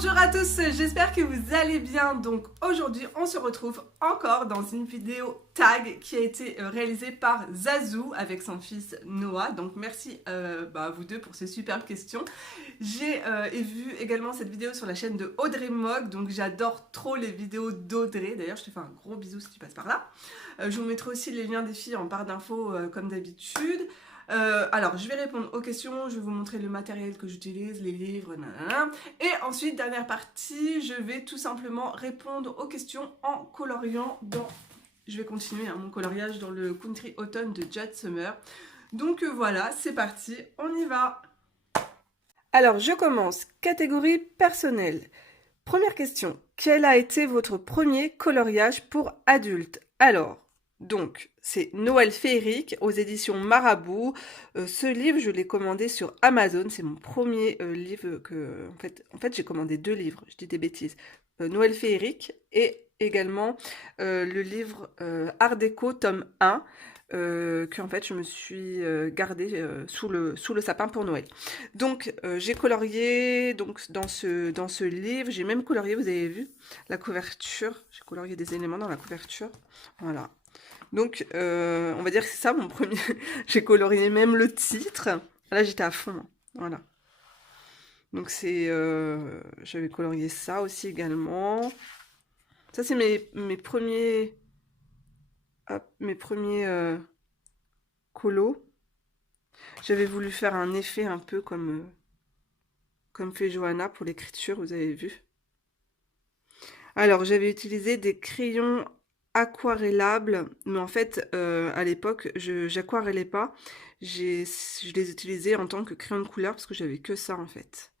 Bonjour à tous, j'espère que vous allez bien. Donc aujourd'hui on se retrouve encore dans une vidéo tag qui a été réalisée par Zazou avec son fils Noah. Donc merci à vous deux pour ces superbes questions. J'ai vu également cette vidéo sur la chaîne de Audrey Mog, donc j'adore trop les vidéos d'Audrey. D'ailleurs je te fais un gros bisou si tu passes par là. Je vous mettrai aussi les liens des filles en barre d'infos comme d'habitude. Alors, je vais répondre aux questions, je vais vous montrer le matériel que j'utilise, les livres, nanana. Et ensuite, dernière partie, je vais tout simplement répondre aux questions en coloriant dans... Je vais continuer mon coloriage dans le Country Autumn de Jade Summer. Donc voilà, c'est parti, on y va. Alors, je commence. Catégorie personnelle. Première question. Quel a été votre premier coloriage pour adultes? Alors, donc, c'est Noël féerique aux éditions Marabout. Ce livre, je l'ai commandé sur Amazon. C'est mon premier livre que... En fait j'ai commandé 2 livres, je dis des bêtises. Noël féerique et également le livre Art déco tome 1 que en fait je me suis gardé sous le sapin pour Noël. Donc j'ai colorié donc dans ce livre, j'ai même colorié, vous avez vu, la couverture. J'ai colorié des éléments dans la couverture. Voilà. Donc, on va dire que c'est ça mon premier. J'ai colorié même le titre. Là, j'étais à fond. Voilà. Donc, j'avais colorié ça aussi également. Ça, c'est mes premiers... Hop, mes premiers colos. J'avais voulu faire un effet un peu comme fait Johanna pour l'écriture, vous avez vu. Alors, j'avais utilisé des crayons aquarellables, mais en fait, à l'époque, j'aquarellais pas. Je les utilisais en tant que crayon de couleur parce que j'avais que ça en fait.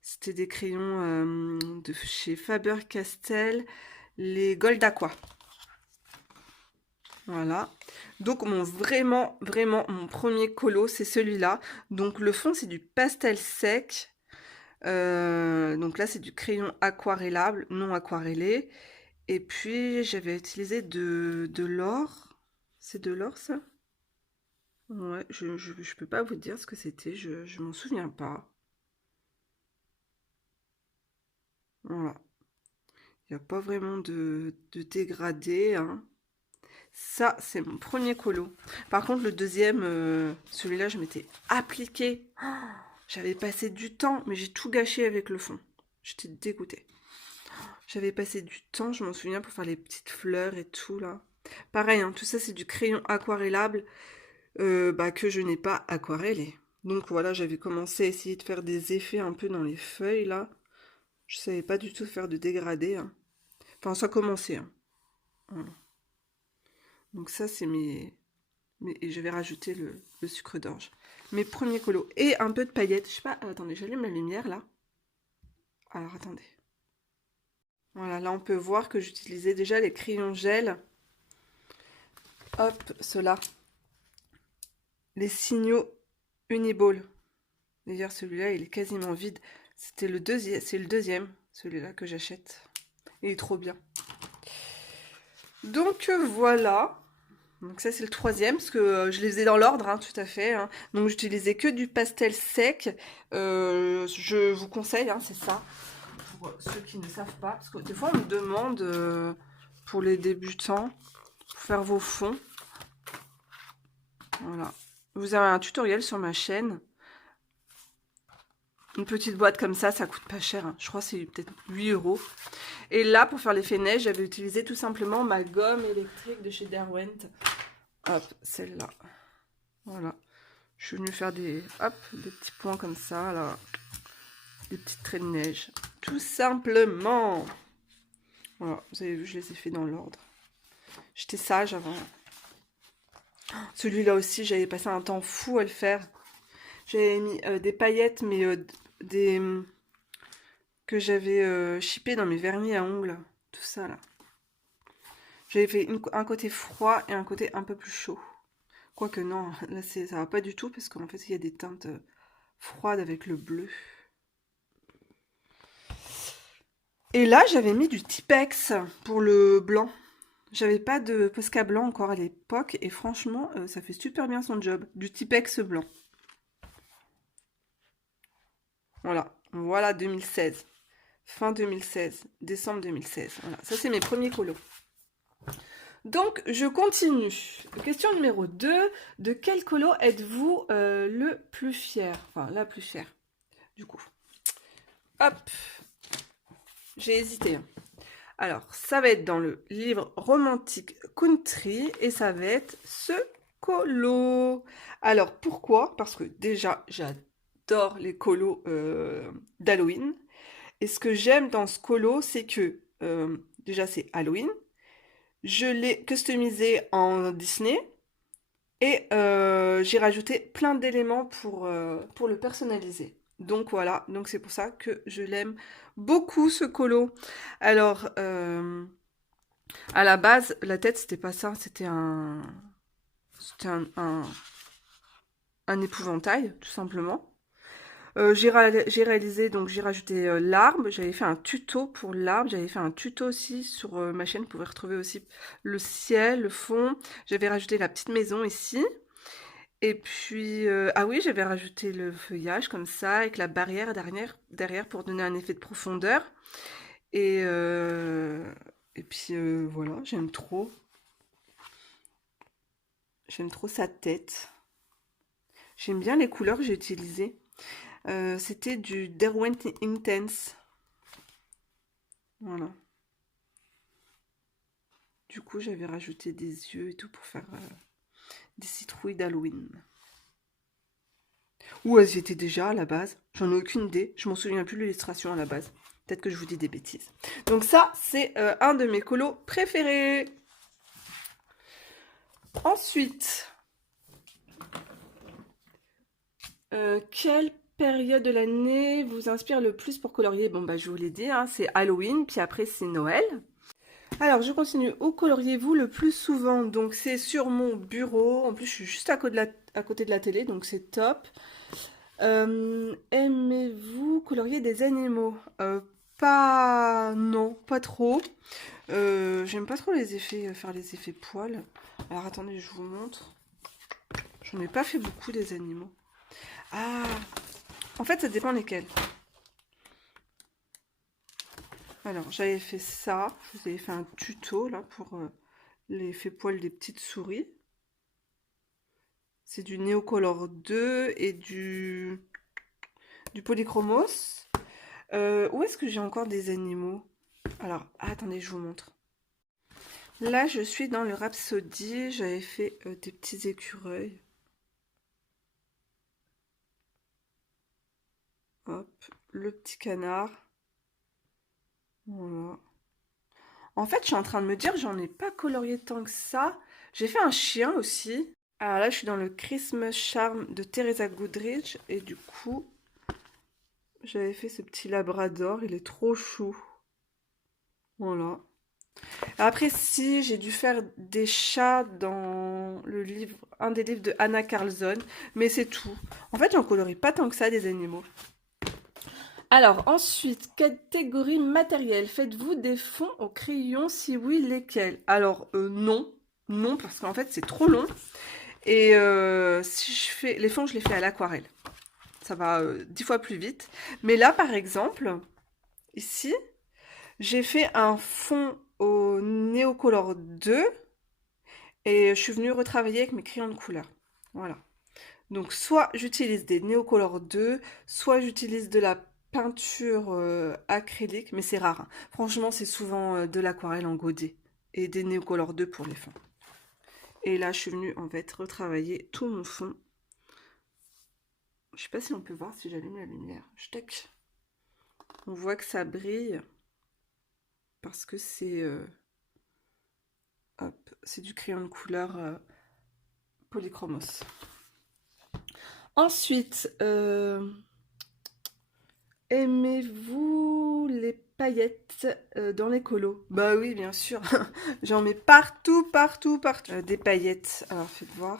C'était des crayons de chez Faber-Castell, les Gold Aqua. Voilà. Donc vraiment mon premier colo, c'est celui-là. Donc le fond, c'est du pastel sec. Donc là, c'est du crayon aquarellable, non aquarellé. Et puis, j'avais utilisé de l'or. C'est de l'or, ça? Ouais, je peux pas vous dire ce que c'était, je m'en souviens pas. Voilà. Il n'y a pas vraiment de dégradé, hein. Ça, c'est mon premier colo. Par contre, le deuxième, celui-là, je m'étais appliquée. J'avais passé du temps, mais j'ai tout gâché avec le fond. J'étais dégoûtée. J'avais passé du temps, je m'en souviens, pour faire les petites fleurs et tout, là. Pareil, hein, tout ça, c'est du crayon aquarellable que je n'ai pas aquarellé. Donc voilà, j'avais commencé à essayer de faire des effets un peu dans les feuilles, là. Je savais pas du tout faire de dégradé, hein. Enfin, ça commençait, hein. Voilà. Donc ça, c'est et je vais rajouter le sucre d'orge. Mes premiers colos. Et un peu de paillettes. Je sais pas, attendez, j'allume la lumière, là. Alors, attendez. Voilà, là, on peut voir que j'utilisais déjà les crayons gel. Hop, ceux-là. Les signaux Uniball. D'ailleurs, celui-là, il est quasiment vide. C'est le deuxième, celui-là que j'achète. Il est trop bien. Donc voilà. Donc ça, c'est le troisième, parce que je les faisais dans l'ordre, hein, tout à fait. Hein. Donc j'utilisais que du pastel sec. Je vous conseille, hein, c'est ça. Pour ceux qui ne savent pas. Parce que des fois, on me demande, pour les débutants, pour faire vos fonds. Voilà. Vous avez un tutoriel sur ma chaîne. Une petite boîte comme ça coûte pas cher. Hein. Je crois que c'est peut-être 8 €. Et là, pour faire l'effet neige, j'avais utilisé tout simplement ma gomme électrique de chez Derwent. Hop, celle-là. Voilà. Je suis venue faire des petits points comme ça, là. Des petites traits de neige. Tout simplement. Voilà, vous avez vu, je les ai fait dans l'ordre. J'étais sage avant. Celui-là aussi, j'avais passé un temps fou à le faire. J'avais mis des paillettes, mais que j'avais chippé dans mes vernis à ongles. Tout ça, là. J'avais fait un côté froid et un côté un peu plus chaud. Quoique non, là ça va pas du tout parce qu'en fait il y a des teintes froides avec le bleu. Et là j'avais mis du Tipex pour le blanc. J'avais pas de Posca blanc encore à l'époque et franchement ça fait super bien son job. Du Tipex blanc. Voilà, 2016. fin 2016, décembre 2016. Voilà, ça c'est mes premiers colos. Donc, je continue. Question numéro 2. De quel colo êtes-vous le plus fier? Enfin, la plus fière, du coup. Hop. J'ai hésité. Alors, ça va être dans le livre Romantic Country et ça va être ce colo. Alors, pourquoi? Parce que déjà, j'adore les colos d'Halloween. Et ce que j'aime dans ce colo, c'est que déjà, c'est Halloween. Je l'ai customisé en Disney et j'ai rajouté plein d'éléments pour le personnaliser. Donc voilà, donc c'est pour ça que je l'aime beaucoup ce colo. Alors, à la base, la tête, c'était pas ça, c'était un épouvantail, tout simplement. J'ai réalisé, donc j'ai rajouté l'arbre, j'avais fait un tuto pour l'arbre, j'avais fait un tuto aussi sur ma chaîne, vous pouvez retrouver aussi le ciel, le fond, j'avais rajouté la petite maison ici, et puis, ah oui, j'avais rajouté le feuillage comme ça, avec la barrière derrière pour donner un effet de profondeur, et, euh, et puis voilà, j'aime trop sa tête, j'aime bien les couleurs que j'ai utilisées. C'était du Derwent Intense. Voilà. Du coup, j'avais rajouté des yeux et tout pour faire des citrouilles d'Halloween. Ou elles y étaient déjà à la base. J'en ai aucune idée. Je m'en souviens plus de l'illustration à la base. Peut-être que je vous dis des bêtises. Donc ça, c'est un de mes colos préférés. Ensuite, quelle période de l'année vous inspire le plus pour colorier? Bon, bah, je vous l'ai dit, hein, c'est Halloween, puis après, c'est Noël. Alors, je continue. Où coloriez-vous le plus souvent? Donc, c'est sur mon bureau. En plus, je suis juste à côté de la télé, donc c'est top. Aimez-vous colorier des animaux? Pas... Non, pas trop. J'aime pas trop les effets, faire les effets poils. Alors, attendez, je vous montre. J'en ai pas fait beaucoup des animaux. Ah! En fait, ça dépend lesquels. Alors, j'avais fait ça. Je vous avais fait un tuto, là, pour l'effet poil des petites souris. C'est du Neocolor 2 et du Polychromos. Où est-ce que j'ai encore des animaux? Alors, attendez, je vous montre. Là, je suis dans le Rhapsody. J'avais fait des petits écureuils. Hop, le petit canard. Voilà. En fait, je suis en train de me dire, j'en ai pas colorié tant que ça. J'ai fait un chien aussi. Alors là, je suis dans le Christmas Charm de Teresa Goodrich. Et du coup, j'avais fait ce petit labrador. Il est trop chou. Voilà. Après, si, j'ai dû faire des chats dans le livre, un des livres de Anna Carlson, mais c'est tout. En fait, j'en colorie pas tant que ça des animaux. Alors, ensuite, catégorie matérielle. Faites-vous des fonds au crayon? Si oui, lesquels? Alors, non. Non, parce qu'en fait, c'est trop long. Et si je fais... Les fonds, je les fais à l'aquarelle. Ça va 10 fois plus vite. Mais là, par exemple, ici, j'ai fait un fond au Neocolor 2 et je suis venue retravailler avec mes crayons de couleur. Voilà. Donc soit j'utilise des Neocolor 2, soit j'utilise de la peinture acrylique, mais c'est rare, hein. Franchement, c'est souvent de l'aquarelle en godet et des Neocolor 2 pour les fonds. Et là, je suis venue en fait retravailler tout mon fond. Je sais pas si on peut voir si j'allume la lumière. Tac. On voit que ça brille parce que c'est c'est du crayon de couleur Polychromos. Ensuite, aimez-vous les paillettes dans les colos? Bah oui, bien sûr. J'en mets partout, partout, partout. Des paillettes. Alors, faites voir.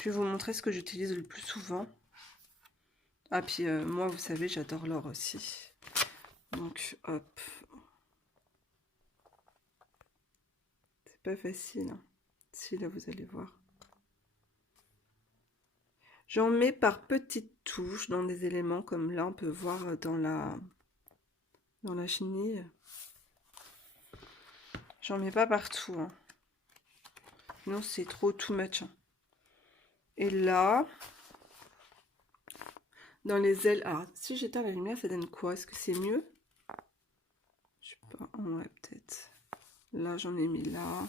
Je vais vous montrer ce que j'utilise le plus souvent. Ah, puis moi, vous savez, j'adore l'or aussi. Donc, hop. C'est pas facile, hein. Si, là, vous allez voir. J'en mets par petites touches dans des éléments, comme là, on peut voir dans dans la chenille. J'en mets pas partout. Hein. Sinon, c'est trop too much. Hein. Et là, dans les ailes... Alors, si j'éteins la lumière, ça donne quoi? Est-ce que c'est mieux? Je sais pas. Ouais, peut-être. Là, j'en ai mis là.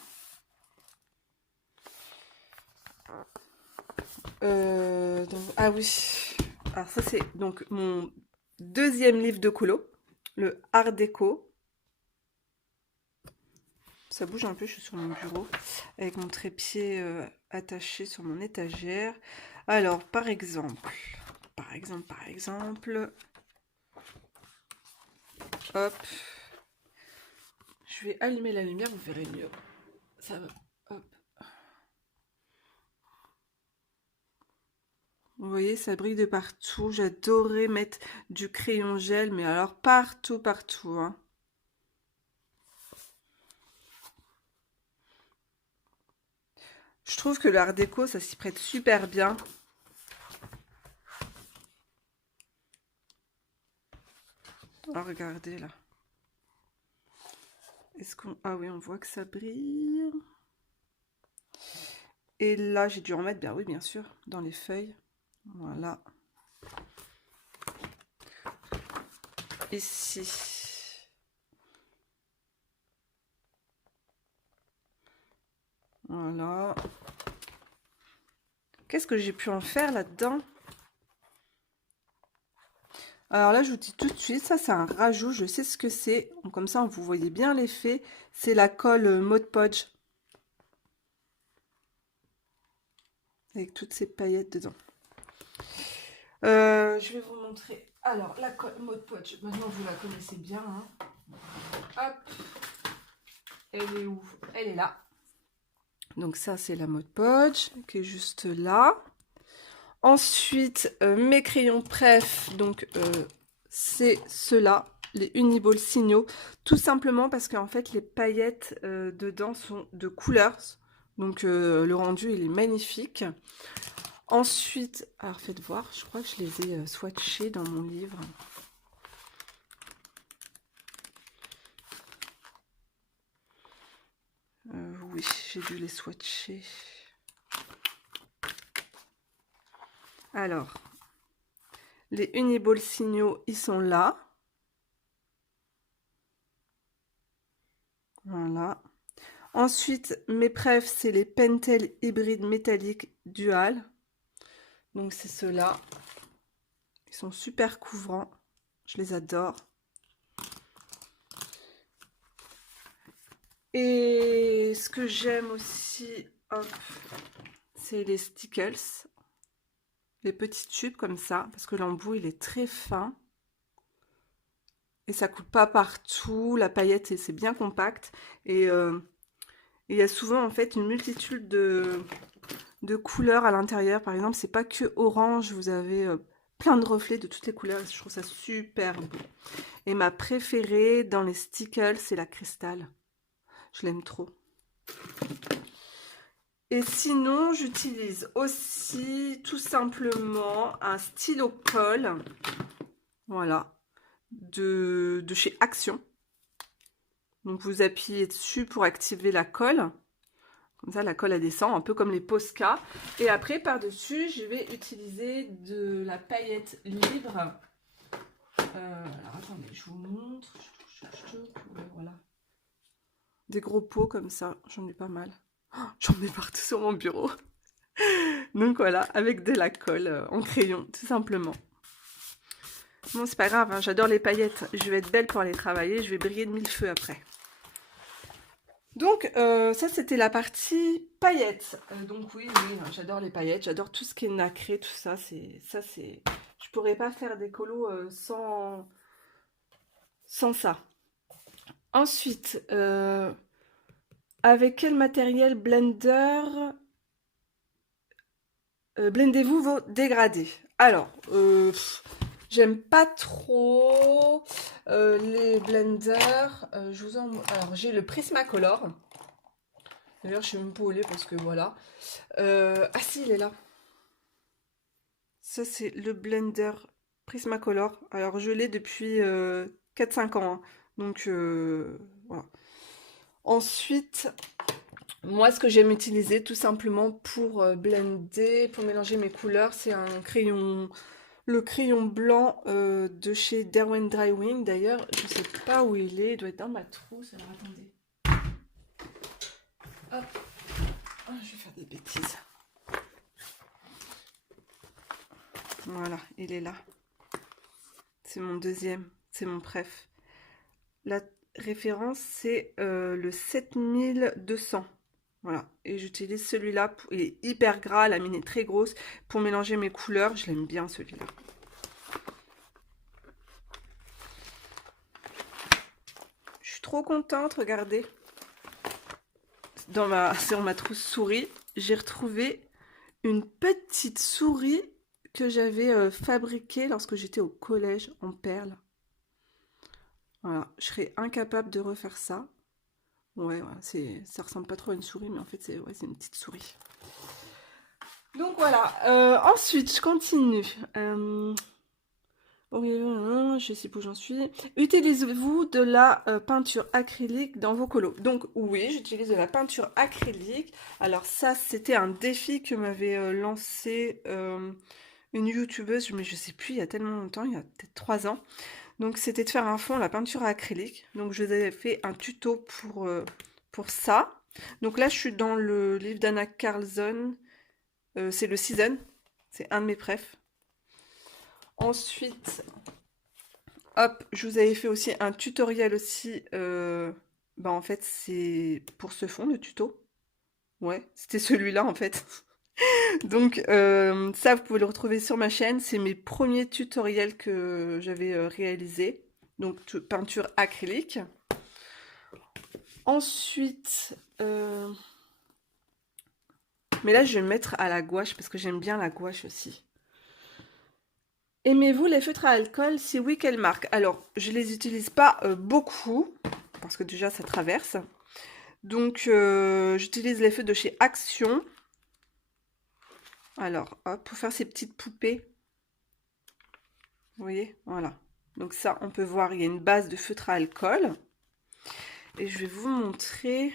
Ah oui. Alors ça, c'est donc mon deuxième livre de colo. Le Art déco. Ça bouge un peu, je suis sur mon bureau. Avec mon trépied attaché sur mon étagère. Alors, par exemple... Hop. Je vais allumer la lumière, vous verrez mieux. Ça va. Hop. Vous voyez, ça brille de partout. J'adorais mettre du crayon gel, mais alors partout, partout. Hein. Je trouve que l'art déco, ça s'y prête super bien. Oh, regardez là. Est-ce qu'on... Ah oui, on voit que ça brille. Et là, j'ai dû en mettre, bien oui, bien sûr, dans les feuilles. Voilà. Ici. Voilà. Qu'est-ce que j'ai pu en faire là-dedans? Alors là, je vous dis tout de suite, ça c'est un rajout, je sais ce que c'est. Comme ça, vous voyez bien l'effet. C'est la colle Mod Podge. Avec toutes ces paillettes dedans. Je vais vous montrer. Alors, la colle Mod Podge, maintenant vous la connaissez bien. Hein. Hop. Elle est où? Elle est là. Donc ça, c'est la Mod Podge qui est juste là. Ensuite, mes crayons préf, donc c'est ceux-là, les Uniball Signaux, tout simplement parce qu'en fait les paillettes dedans sont de couleurs, donc le rendu il est magnifique. Ensuite, alors faites voir, je crois que je les ai swatchés dans mon livre. Oui, j'ai dû les swatcher. Alors, les Uniball Signaux, ils sont là. Voilà. Ensuite, mes préfs, c'est les Pentel hybrides métalliques dual. Donc, c'est ceux-là. Ils sont super couvrants. Je les adore. Et ce que j'aime aussi, c'est les Stickles. Les petits tubes comme ça, parce que l'embout, il est très fin. Et ça coule pas partout. La paillette, c'est bien compact. Et il y a souvent, en fait, une multitude de couleurs à l'intérieur. Par exemple, c'est pas que orange. Vous avez plein de reflets de toutes les couleurs. Je trouve ça super beau. Et ma préférée dans les Stickles, c'est la cristal. Je l'aime trop. Et sinon, j'utilise aussi tout simplement un stylo colle, voilà, de chez Action. Donc vous appuyez dessus pour activer la colle. Comme ça, la colle elle descend, un peu comme les Posca. Et après, par-dessus, je vais utiliser de la paillette libre. Alors attendez, je vous montre. Voilà. Des gros pots comme ça, j'en ai pas mal. J'en ai partout sur mon bureau. Donc voilà, avec de la colle en crayon, tout simplement. Bon, c'est pas grave, hein, j'adore les paillettes. Je vais être belle pour aller travailler, je vais briller de mille feux après. Donc, ça, c'était la partie paillettes. Donc oui, j'adore les paillettes, j'adore tout ce qui est nacré, tout ça. Je pourrais pas faire des colos sans ça. Ensuite, avec quel matériel blender blendez-vous vos dégradés? Alors, j'aime pas trop les blenders. Alors, j'ai le Prismacolor. D'ailleurs, je sais même pas où il est parce que voilà. Ah si, il est là. Ça, c'est le blender Prismacolor. Alors, je l'ai depuis 4-5 ans, hein. Donc, voilà. Ensuite, moi, ce que j'aime utiliser tout simplement pour blender, pour mélanger mes couleurs, c'est un crayon, le crayon blanc de chez Derwent Drawing. D'ailleurs, je sais pas où il doit être dans ma trousse. Alors, attendez. Hop. Ah, je vais faire des bêtises. Voilà, il est là. C'est mon deuxième, c'est mon préf. La référence, c'est le 7200. Voilà, et j'utilise celui-là, il est hyper gras, la mine est très grosse, pour mélanger mes couleurs, je l'aime bien celui-là. Je suis trop contente, regardez. Sur ma trousse souris, j'ai retrouvé une petite souris que j'avais fabriquée lorsque j'étais au collège en perles. Voilà, je serais incapable de refaire ça. Ouais, voilà, ça ressemble pas trop à une souris, mais en fait, c'est une petite souris. Donc voilà, ensuite, je continue. Je sais plus où j'en suis. Utilisez-vous de la peinture acrylique dans vos colos? Donc oui, j'utilise de la peinture acrylique. Alors ça, c'était un défi que m'avait lancé une youtubeuse, mais je sais plus, il y a tellement longtemps, il y a peut-être 3 ans. Donc c'était de faire un fond à la peinture acrylique. Donc je vous avais fait un tuto pour ça. Donc là je suis dans le livre d'Anna Carlson. C'est le Season. C'est un de mes préfs. Ensuite, hop, je vous avais fait aussi un tutoriel aussi. En fait c'est pour ce fond le tuto. Ouais, c'était celui-là en fait. Donc ça, vous pouvez le retrouver sur ma chaîne. C'est mes premiers tutoriels que j'avais réalisés. Donc peinture acrylique. Ensuite, mais là je vais me mettre à la gouache parce que j'aime bien la gouache aussi. Aimez-vous les feutres à alcool? Si oui, quelle marque? Alors, je les utilise pas beaucoup parce que déjà ça traverse. Donc j'utilise les feutres de chez Action. Alors, hop, pour faire ces petites poupées. Vous voyez, voilà. Donc ça, on peut voir, il y a une base de feutre à alcool. Et je vais vous montrer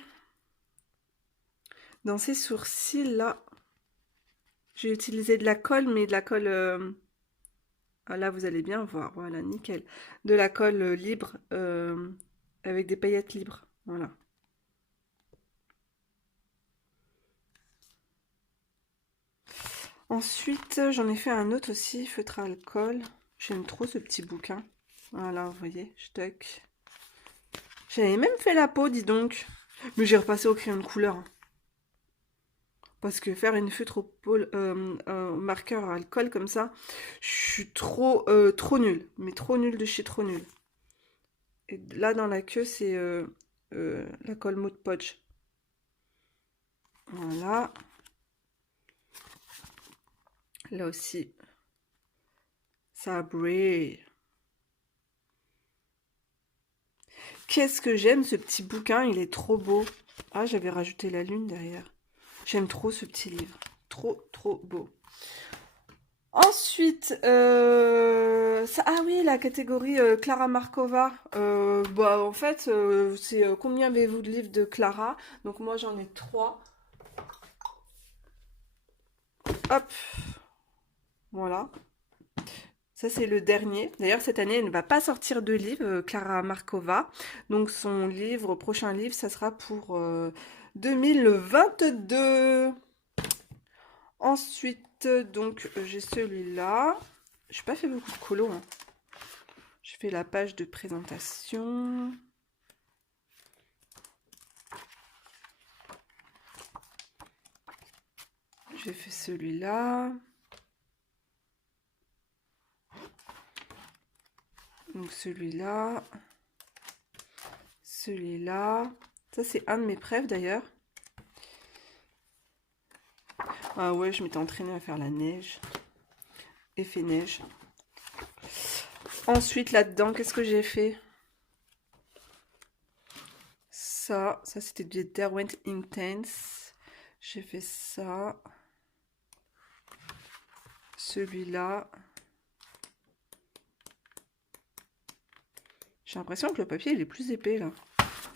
dans ces sourcils là. J'ai utilisé de la colle, mais de la colle... là, vous allez bien voir, voilà, nickel. De la colle libre, avec des paillettes libres, voilà. Ensuite, j'en ai fait un autre aussi, feutre à alcool. J'aime trop ce petit bouquin. Voilà, vous voyez, je toque. J'avais même fait la peau, dis donc. Mais j'ai repassé au crayon de couleur, hein. Parce que faire une feutre au marqueur à alcool comme ça, je suis trop nulle. Mais trop nulle de chez trop nulle. Et là, dans la queue, c'est la colle Mod Podge. Voilà. Là aussi, ça brille. Qu'est-ce que j'aime ce petit bouquin, il est trop beau. Ah, j'avais rajouté la lune derrière. J'aime trop ce petit livre. Trop, trop beau. Ensuite, ah oui, la catégorie Clara Markova. En fait, c'est combien avez-vous de livres de Clara? Donc moi, j'en ai 3. Hop. Voilà. Ça, c'est le dernier. D'ailleurs, cette année, elle ne va pas sortir de livre, Clara Markova. Donc, son prochain livre, ça sera pour 2022. Ensuite, donc, j'ai celui-là. Je n'ai pas fait beaucoup de colos, hein. Je fais la page de présentation. J'ai fait celui-là. Donc celui-là. Celui-là. Ça, c'est un de mes préfs d'ailleurs. Ah ouais, je m'étais entraînée à faire la neige. Effet neige. Ensuite, là-dedans, qu'est-ce que j'ai fait? Ça c'était du Derwent Intense. J'ai fait ça. Celui-là. J'ai l'impression que le papier il est plus épais là.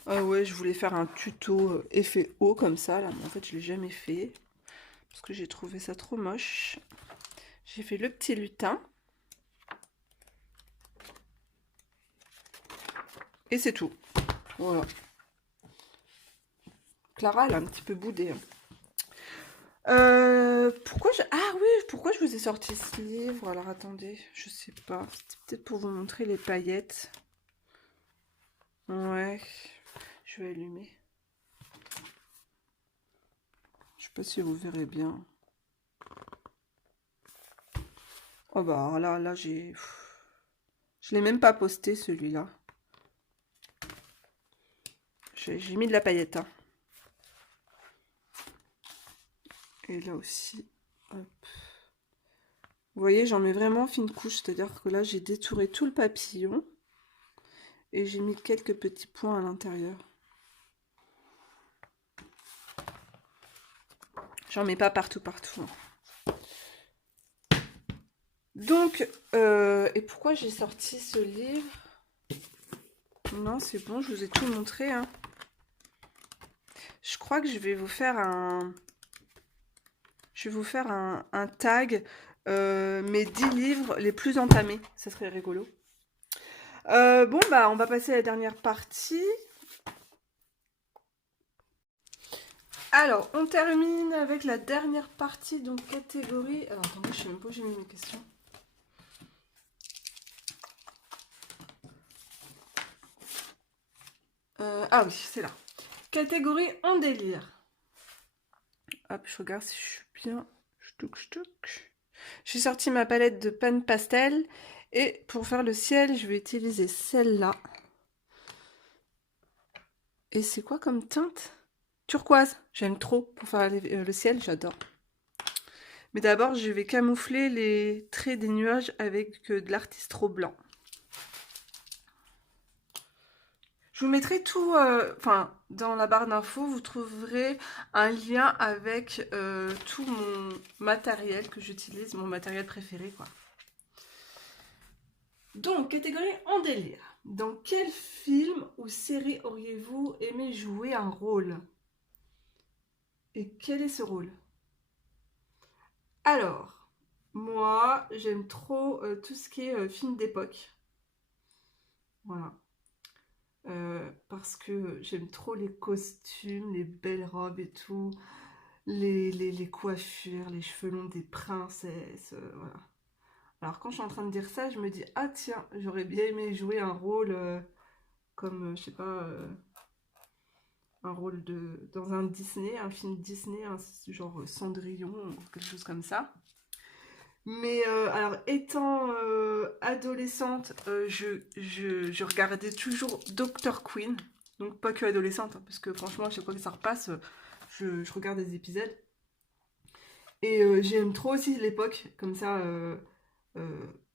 Ah ouais, je voulais faire un tuto effet haut comme ça là, mais en fait je l'ai jamais fait. Parce que j'ai trouvé ça trop moche. J'ai fait le petit lutin. Et c'est tout. Voilà. Clara, elle a un petit peu boudé. Pourquoi je vous ai sorti ce livre? Alors attendez, je sais pas. C'était peut-être pour vous montrer les paillettes. Ouais, je vais allumer. Je sais pas si vous verrez bien. Oh bah là j'ai... Je l'ai même pas posté celui-là. J'ai mis de la paillette. Hein. Et là aussi. Hop. Vous voyez, j'en mets vraiment fine couche. C'est-à-dire que là, j'ai détouré tout le papillon. Et j'ai mis quelques petits points à l'intérieur. J'en mets pas partout. Hein. Donc, et pourquoi j'ai sorti ce livre? Non, c'est bon, je vous ai tout montré. Hein. Je crois que je vais vous faire un... un tag, mes 10 livres les plus entamés. Ça serait rigolo. Bon, bah, on va passer à la dernière partie. Alors, on termine avec la dernière partie, donc catégorie... Alors, attendez, je sais même pas où j'ai mis mes questions. Ah oui, c'est là. Catégorie en délire. Hop, je regarde si je suis bien. J'ai sorti ma palette de pan pastel. Et pour faire le ciel, je vais utiliser celle-là. Et c'est quoi comme teinte? Turquoise. J'aime trop pour faire le ciel, j'adore. Mais d'abord, je vais camoufler les traits des nuages avec de l'artistro blanc. Je vous mettrai tout, dans la barre d'infos, vous trouverez un lien avec tout mon matériel que j'utilise, mon matériel préféré, quoi. Donc, catégorie en délire. Dans quel film ou série auriez-vous aimé jouer un rôle? Et quel est ce rôle? Alors, moi, j'aime trop tout ce qui est film d'époque. Voilà. Parce que j'aime trop les costumes, les belles robes et tout, les coiffures, les cheveux longs des princesses, voilà. Alors quand je suis en train de dire ça, je me dis, ah tiens, j'aurais bien aimé jouer un rôle comme, je sais pas, un rôle dans un Disney, un film Disney, genre Cendrillon, ou quelque chose comme ça. Mais alors, étant adolescente, je regardais toujours Dr. Queen. Donc, pas que adolescente, hein, parce que franchement, à chaque fois que ça repasse, je regarde des épisodes. Et j'aime trop aussi l'époque, comme ça,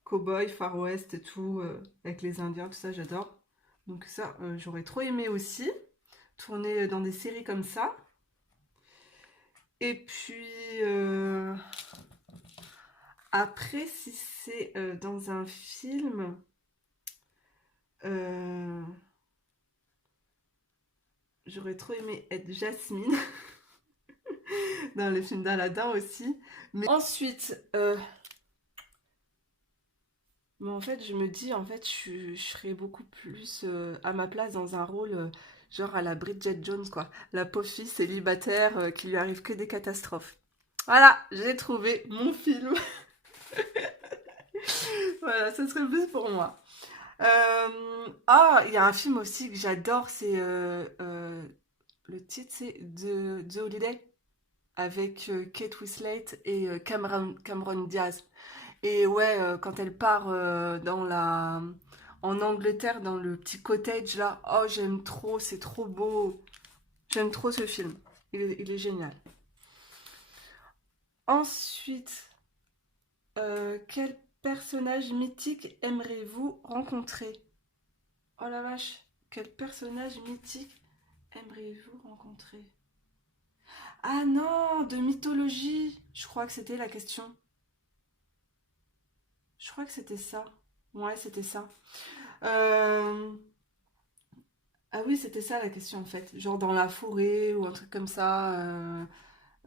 cowboy, Far West et tout, avec les Indiens, tout ça, j'adore. Donc ça, j'aurais trop aimé aussi, tourner dans des séries comme ça. Et puis... après, si c'est dans un film, j'aurais trop aimé être Jasmine, dans le film d'Aladin aussi. Mais ensuite, mais en fait, je me dis, en fait, je serais beaucoup plus à ma place dans un rôle genre à la Bridget Jones, quoi. La pauvre fille célibataire qui lui arrive que des catastrophes. Voilà, j'ai trouvé mon film. Voilà, ça serait plus pour moi. Il y a un film aussi que j'adore, c'est le titre c'est The Holiday avec Kate Winslet et Cameron Diaz. Et ouais, quand elle part en Angleterre dans le petit cottage là, oh j'aime trop, c'est trop beau. J'aime trop ce film. Il est génial. Ensuite, quel personnage mythique aimeriez-vous rencontrer? Oh la vache, quel personnage mythique aimeriez-vous rencontrer? Ah non, de mythologie. Je crois que c'était la question. Je crois que c'était ça. Ouais, c'était ça. Euh, Ah oui, c'était ça la question en fait. Genre dans la forêt ou un truc comme ça,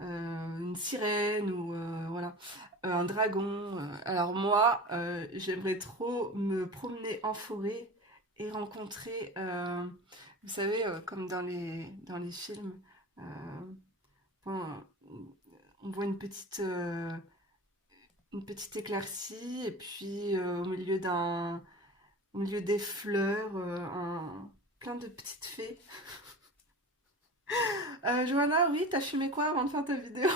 une sirène ou voilà, un dragon. Alors moi, j'aimerais trop me promener en forêt et rencontrer, vous savez, comme dans les films, euh, quand on voit une petite éclaircie et puis au milieu des fleurs, plein de petites fées. Johanna, oui, t'as fumé quoi avant de faire ta vidéo?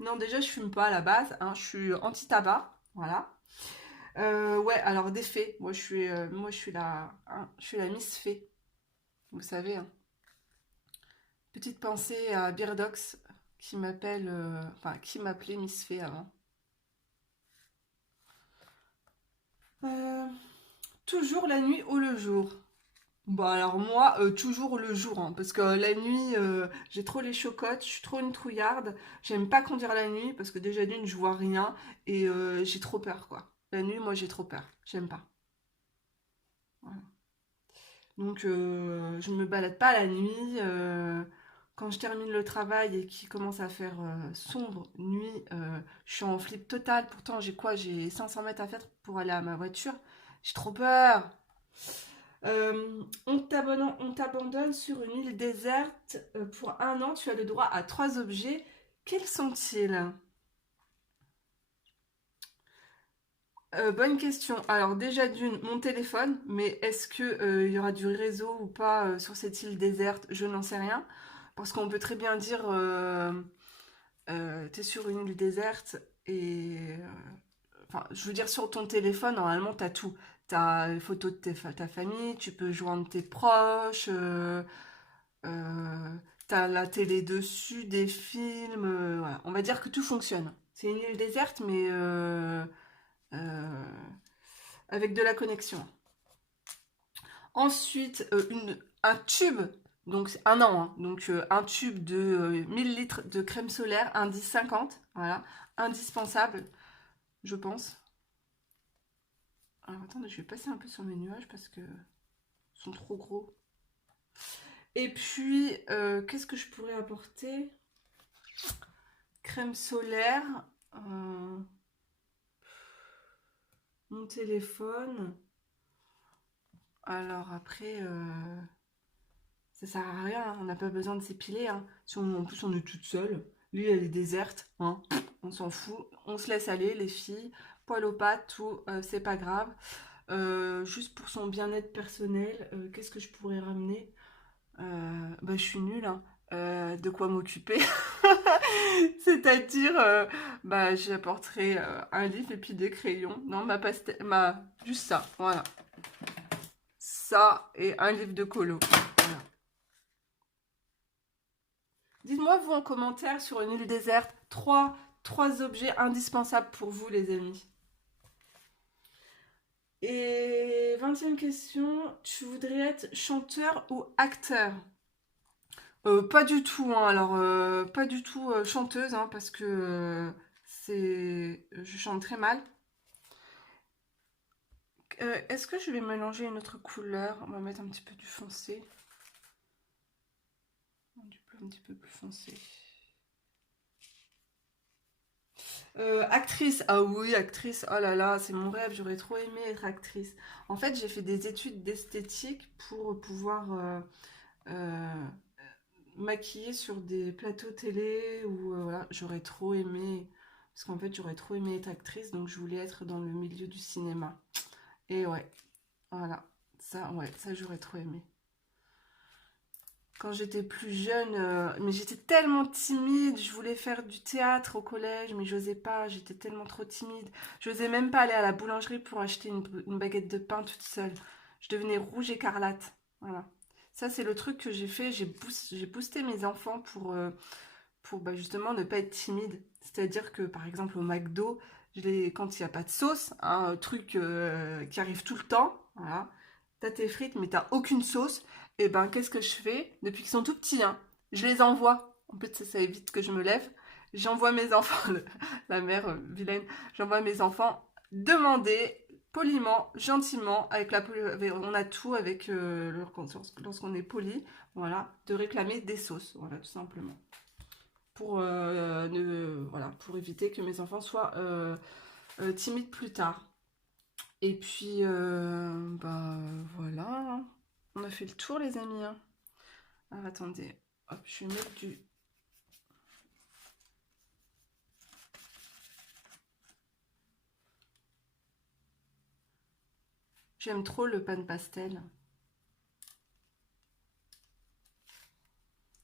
Non, déjà, je fume pas à la base, hein, je suis anti-tabac, voilà. Ouais, alors des fées, moi, je suis la Miss Fée, vous savez, hein. Petite pensée à Birdox, qui m'appelait Miss Fée avant. Euh, Toujours la nuit ou le jour? Bah alors moi, toujours le jour, hein, parce que la nuit, j'ai trop les chocottes, je suis trop une trouillarde, j'aime pas conduire la nuit, parce que déjà d'une, je vois rien, et j'ai trop peur, quoi. La nuit, moi, j'ai trop peur, j'aime pas. Voilà. Donc, je me balade pas la nuit, quand je termine le travail et qu'il commence à faire sombre, nuit, je suis en flip total, pourtant j'ai quoi? J'ai 500 mètres à faire pour aller à ma voiture, j'ai trop peur. On t'abandonne sur une île déserte pour un an. Tu as le droit à trois objets. Quels sont-ils? Bonne question. Alors déjà d'une, mon téléphone, mais est-ce que il y aura du réseau ou pas sur cette île déserte? Je n'en sais rien. Parce qu'on peut très bien dire, t'es sur une île déserte et enfin, je veux dire, sur ton téléphone, normalement, t'as tout. T'as les photos de ta famille, tu peux joindre tes proches, t'as la télé dessus, des films, voilà. On va dire que tout fonctionne. C'est une île déserte, mais euh, avec de la connexion. Ensuite, un tube, donc c'est un an, hein. Donc un tube de 1000 litres de crème solaire, indice 50, voilà, indispensable, je pense. Alors attendez, je vais passer un peu sur mes nuages parce que ils sont trop gros. Et puis, qu'est-ce que je pourrais apporter? Crème solaire, euh, mon téléphone. Alors après, ça sert à rien, hein, on n'a pas besoin de s'épiler, hein. Si en plus on est toute seule, l'île elle est déserte, hein, on s'en fout, on se laisse aller les filles, poil aux pattes, tout, c'est pas grave. Juste pour son bien-être personnel, qu'est-ce que je pourrais ramener? Bah, je suis nulle, hein. De quoi m'occuper. C'est-à-dire, bah, j'apporterai un livre et puis des crayons. Non, juste ça, voilà. Ça et un livre de colo. Voilà. Dites-moi, vous, en commentaire sur une île déserte, trois objets indispensables pour vous, les amis. Et 20e question, tu voudrais être chanteur ou acteur? Pas du tout, hein. Alors, pas du tout chanteuse, hein, parce que je chante très mal. Est-ce que je vais mélanger une autre couleur? On va mettre un petit peu du foncé. Un petit peu plus foncé. Actrice, ah oui, actrice, oh là là, c'est mon rêve, j'aurais trop aimé être actrice. En fait, j'ai fait des études d'esthétique pour pouvoir euh, maquiller sur des plateaux télé ou voilà, j'aurais trop aimé, parce qu'en fait, j'aurais trop aimé être actrice, donc je voulais être dans le milieu du cinéma. Et ouais, voilà, ça, ouais, ça j'aurais trop aimé. Quand j'étais plus jeune, mais j'étais tellement timide, je voulais faire du théâtre au collège, mais j'osais pas, j'étais tellement trop timide. J'osais même pas aller à la boulangerie pour acheter une baguette de pain toute seule. Je devenais rouge écarlate. Voilà. Ça, c'est le truc que j'ai fait. J'ai boosté mes enfants pour bah, justement ne pas être timide. C'est-à-dire que, par exemple, au McDo, quand il n'y a pas de sauce, hein, un truc qui arrive tout le temps, voilà, t'as tes frites, mais t'as aucune sauce. Et ben, qu'est-ce que je fais? Depuis qu'ils sont tout petits, hein, je les envoie. En fait, ça évite que je me lève. J'envoie mes enfants, la mère vilaine, j'envoie mes enfants demander poliment, gentiment, avec on a tout avec lorsqu'on est poli, voilà, de réclamer des sauces, voilà, tout simplement. Voilà, pour éviter que mes enfants soient timides plus tard. Et puis, bah voilà, hein. On a fait le tour, les amis, hein. Alors, attendez, hop, je vais mettre du... J'aime trop le pan pastel.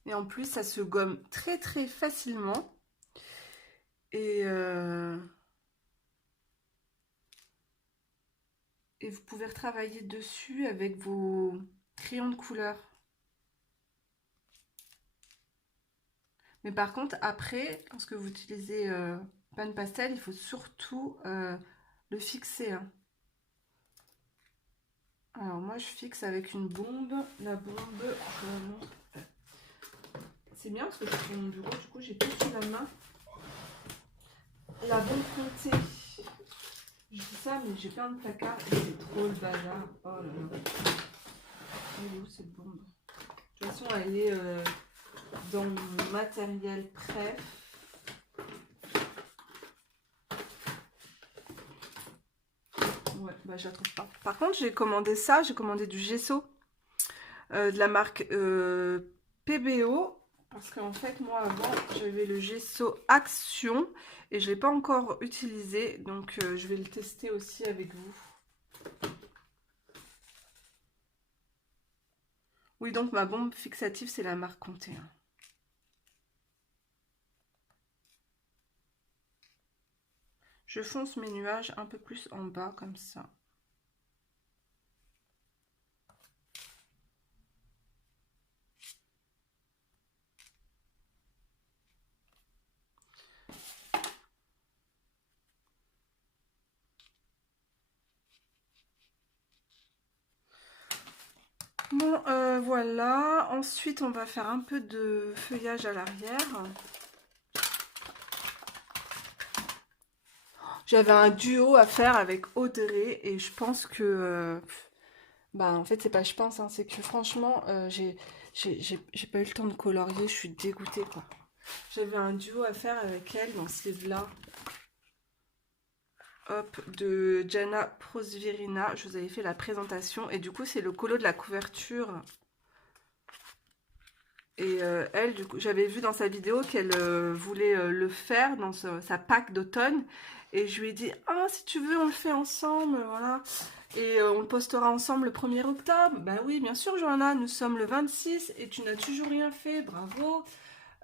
Et en plus, ça se gomme très très facilement. Et vous pouvez retravailler dessus avec vos crayons de couleur. Mais par contre, après, lorsque vous utilisez pan pastel, il faut surtout le fixer, hein. Alors moi, je fixe avec une bombe. La bombe, je vous la montre. C'est bien parce que je suis sur mon bureau, du coup, j'ai tout sous la main. La bombe comptée. Je dis ça, mais j'ai plein de placards et c'est trop le bazar. Oh là là. Elle est où cette bombe? De toute façon, elle est dans mon matériel prêt. Ouais, bah je la trouve pas. Par contre, j'ai commandé ça, j'ai commandé du gesso de la marque PBO. Parce qu'en fait, moi, avant, j'avais le gesso Action et je ne l'ai pas encore utilisé. Donc, je vais le tester aussi avec vous. Oui, donc ma bombe fixative, c'est la marque Comté, hein. Je fonce mes nuages un peu plus en bas, comme ça. Bon, voilà. Ensuite, on va faire un peu de feuillage à l'arrière. J'avais un duo à faire avec Audrey et je pense que... bah, en fait, c'est pas je pense, hein, c'est que franchement, j'ai pas eu le temps de colorier, je suis dégoûtée, quoi. J'avais un duo à faire avec elle dans ce livre-là. Hop, de Jana Prosvirina. Je vous avais fait la présentation. Et du coup, c'est le colo de la couverture. Et elle, du coup, j'avais vu dans sa vidéo qu'elle voulait le faire dans sa Pâques d'automne. Et je lui ai dit, ah, si tu veux, on le fait ensemble, voilà. Et on le postera ensemble le 1er octobre. Bah oui, bien sûr, Johanna, nous sommes le 26 et tu n'as toujours rien fait, bravo.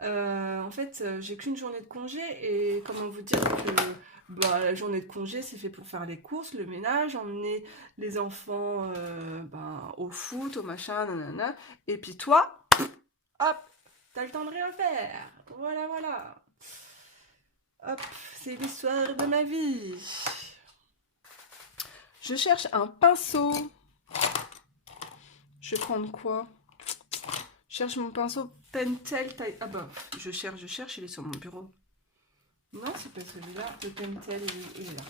En fait, j'ai qu'une journée de congé et comment vous dire que bah, la journée de congé, c'est fait pour faire les courses, le ménage, emmener les enfants bah, au foot, au machin, nanana. Et puis toi, hop, t'as le temps de rien faire. Voilà, voilà. Hop, c'est l'histoire de ma vie. Je cherche un pinceau. Je vais prendre quoi? Je cherche mon pinceau Pentel taille. Ah bah, je cherche, il est sur mon bureau. Non, c'est pas celui-là. Le Pentel, il est là.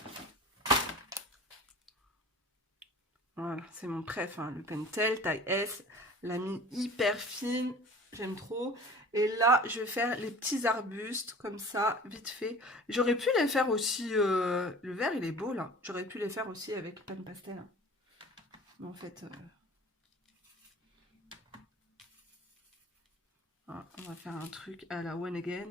Voilà, c'est mon préf, hein, le Pentel taille S. La mine hyper fine. J'aime trop. Et là, je vais faire les petits arbustes, comme ça, vite fait. J'aurais pu les faire aussi... le vert, il est beau, là. J'aurais pu les faire aussi avec le pan pastel, hein. Mais en fait... on va faire un truc à la One Again.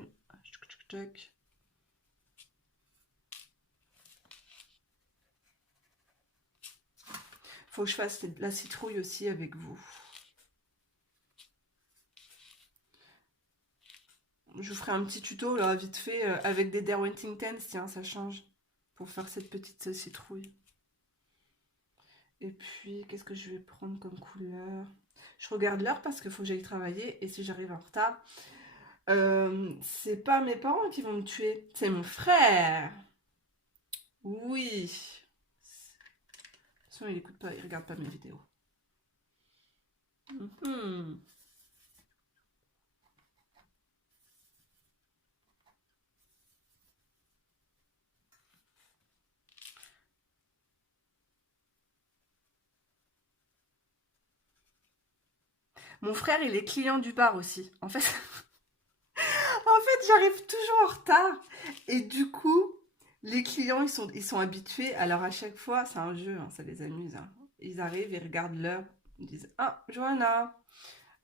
Faut que je fasse la citrouille aussi avec vous. Je vous ferai un petit tuto là, vite fait, avec des Derwentings, tiens, ça change. Pour faire cette petite citrouille. Et puis, qu'est-ce que je vais prendre comme couleur? Je regarde l'heure parce qu'il faut que j'aille travailler. Et si j'arrive en retard, c'est pas mes parents qui vont me tuer, c'est mon frère. Oui. De toute façon, il écoute pas, il regarde pas mes vidéos. Mon frère, il est client du bar aussi. En fait, j'arrive toujours en retard. Et du coup, les clients, ils sont habitués. Alors, à chaque fois, c'est un jeu, hein, ça les amuse. Hein. Ils arrivent, ils regardent l'heure. Ils disent, ah, Johanna,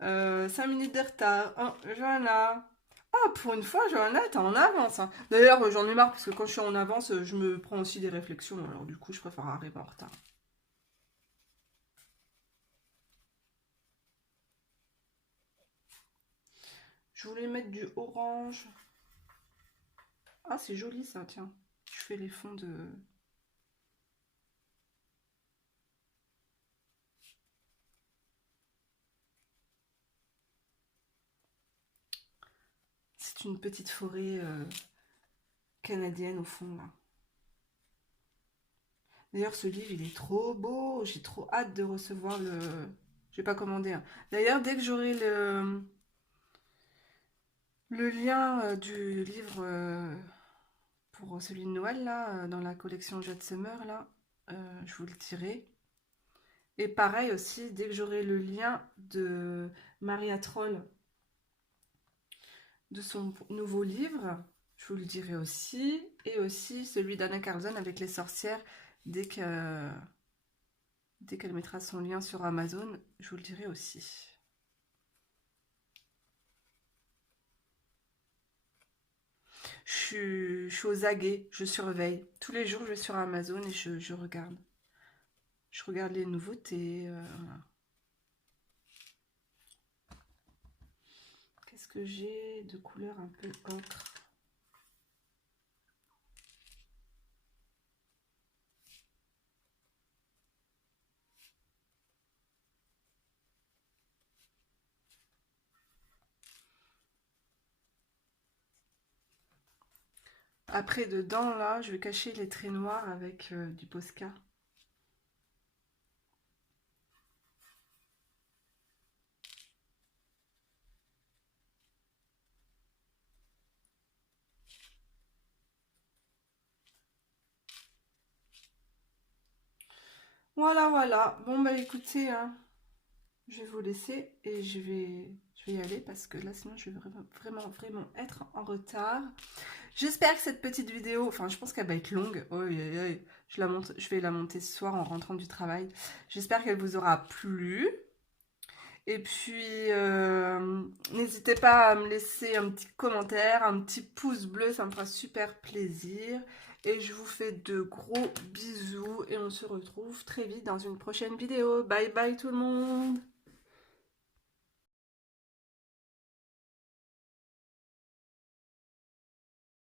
5 minutes de retard. Ah, Johanna. Ah, pour une fois, Johanna, t'es en avance. Hein. D'ailleurs, j'en ai marre parce que quand je suis en avance, je me prends aussi des réflexions. Alors, du coup, je préfère arriver en retard. Je voulais mettre du orange. Ah, c'est joli ça, tiens. Je fais les fonds de... C'est une petite forêt canadienne au fond, là. D'ailleurs, ce livre, il est trop beau. J'ai trop hâte de recevoir le... Je vais pas commander. Hein. D'ailleurs, dès que j'aurai le lien du livre pour celui de Noël, là, dans la collection Jet Summer, là, je vous le dirai. Et pareil aussi, dès que j'aurai le lien de Maria Troll, de son nouveau livre, je vous le dirai aussi. Et aussi celui d'Anna Carlson avec les sorcières, dès qu'elle mettra son lien sur Amazon, je vous le dirai aussi. Je suis aux aguets, je surveille. Tous les jours, je vais sur Amazon et je regarde. Je regarde les nouveautés. Qu'est-ce que j'ai de couleurs un peu autres? Après, dedans, là, je vais cacher les traits noirs avec du Posca. Voilà, voilà. Bon, bah écoutez, hein, je vais vous laisser et je vais y aller parce que là, sinon, je vais vraiment être en retard. J'espère que cette petite vidéo, enfin, je pense qu'elle va être longue. Oh, je vais la monter ce soir en rentrant du travail. J'espère qu'elle vous aura plu. Et puis, n'hésitez pas à me laisser un petit commentaire, un petit pouce bleu, ça me fera super plaisir. Et je vous fais de gros bisous et on se retrouve très vite dans une prochaine vidéo. Bye bye tout le monde!